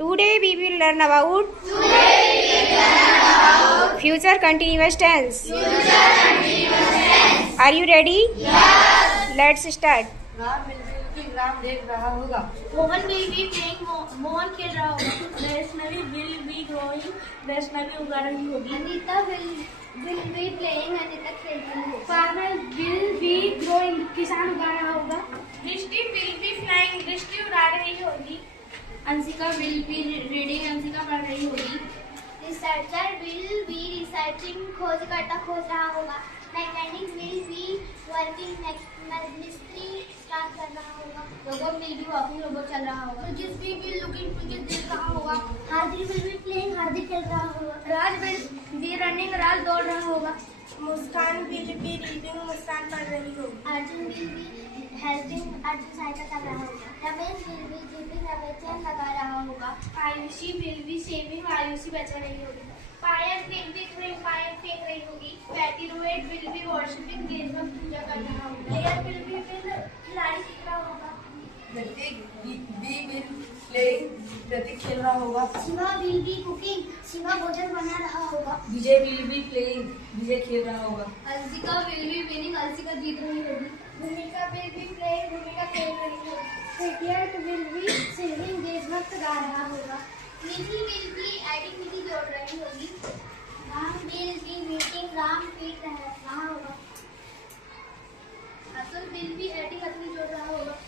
Today we will learn about future continuous tense. Are you ready? Yes. Let's start. Ram बिल्कुल राम देख रहा होगा। Mohan will be playing. Mohan खेल रहा होगा। Vaishnavi will be growing. Vaishnavi उगा रही होगी। Anita will be playing. Anita खेल रही होगी। Farmer will be growing. किसान उगा रहा होगा। दृष्टि will be flying. दृष्टि उड़ा रही होगी। Anshika will be reading. Anshika पढ़ रही होगी। Researcher will be researching. खोजकर्ता खोज रहा होगा। Mechanic will be working. मिस्त्री काम कर रहा होगा। Robot will be walking. Robot चल रहा होगा। Police will looking. पुलिस देख रहा होगा। हार्दिक will be playing. हार्दिक खेल रहा होगा। राज will be running. राज दौड़ रहा होगा। मुस्कान will be reading. मुस्कान पढ़ रही होगी। Arjun will be helping. Arjun सहायता कर रहा होगा। Ramesh will be keeping. Ramesh चैन लगा रहा होगा। Ayushi will be saving. Ayushi बचा रही होगी। पायल will be throwing. पायल फेंक रही होगी। पैटी रोहित will be worshiping. देश में पूजा कर रहा होगा। लेयर will be खिलाड़ी सीख रहा होगा। प्रतीक बी विल प्लेइंग। प्रतीक खेल रहा होगा। Shiva will be cooking. Shiva भोजन बना रहा होगा। विजय विल बी प्लेइंग। विजय खेल रहा होगा। Anshika will be winning. Anshika जीत रही होगी। भूमिका will be playing. भूमिका खेल रही होगी। Prithviraj will be singing. देशभक्त गा रहा होगा। निधि will be adding. निधि जोड़ रही होगी। Ram will be meeting. Ram पीट रहा होगा। Atul will be adding. Atul जोड़ रहा होगा।